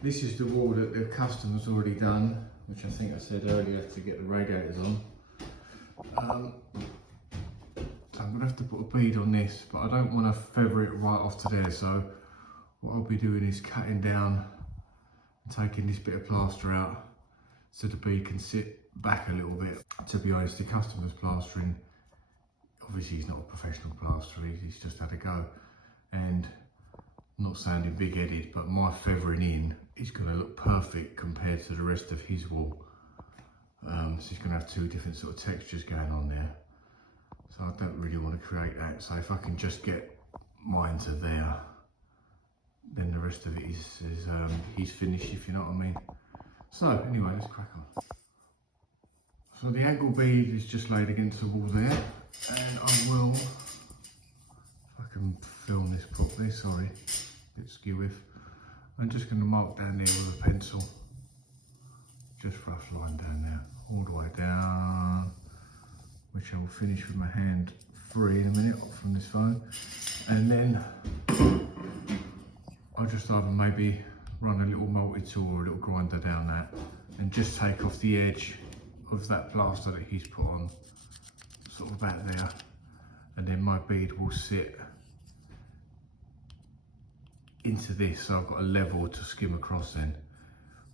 This is the wall that the customer's already done, which I think I said earlier to get the radiators on. So I'm going to have to put a bead on this, but I don't want to feather it right off to there, so what I'll be doing is cutting down and taking this bit of plaster out so the bead can sit back a little bit. To be honest, the customer's plastering, obviously he's not a professional plasterer, he's just had a go, and I'm not sounding big-headed, but my feathering in is going to look perfect compared to the rest of his wall. So he's going to have two different sort of textures going on there. So I don't really want to create that. So if I can just get mine to there, then the rest of it is he's finished, if you know what I mean. So anyway, let's crack on. So the angle bead is just laid against the wall there, and I will, if I can film this properly, sorry, a bit skewy. I'm just going to mark down there with a pencil, just rough line down there, all the way down, which I will finish with my hand free in a minute from this phone, and then I'll just either maybe run a little multi-tool or a little grinder down that and just take off the edge of that plaster that he's put on, sort of about there, and then my bead will sit into this, so I've got a level to skim across then,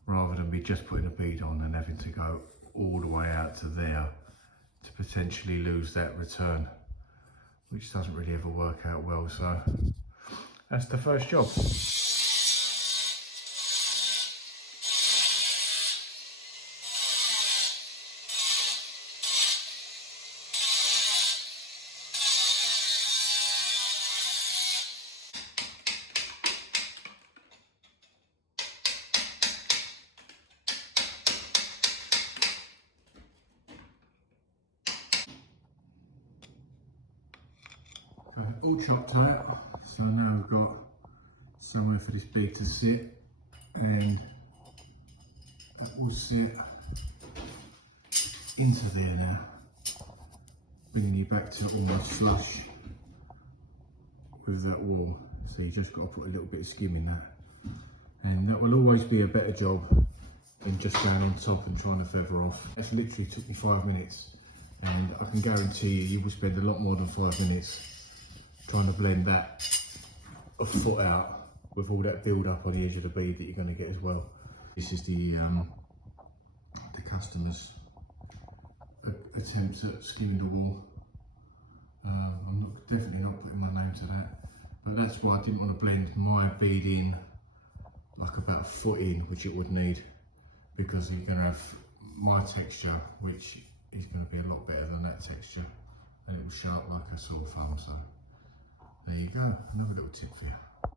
rather than me just putting a bead on and having to go all the way out to there to potentially lose that return, which doesn't really ever work out well. So that's the first job. All chopped out, so now we've got somewhere for this bead to sit, and that will sit into there now, bringing you back to almost flush with that wall. So you just got to put a little bit of skim in that, and that will always be a better job than just going on top and trying to feather off. That's literally took me 5 minutes, and I can guarantee you will spend a lot more than 5 minutes trying to blend that a foot out with all that build up on the edge of the bead that you're going to get as well. This is the customer's attempts at skimming the wall. I'm definitely not putting my name to that, but that's why I didn't want to blend my bead in like about a foot in, which it would need, because you're going to have my texture, which is going to be a lot better than that texture, and it will show up like a sore thumb. So there you go, another little tip for you.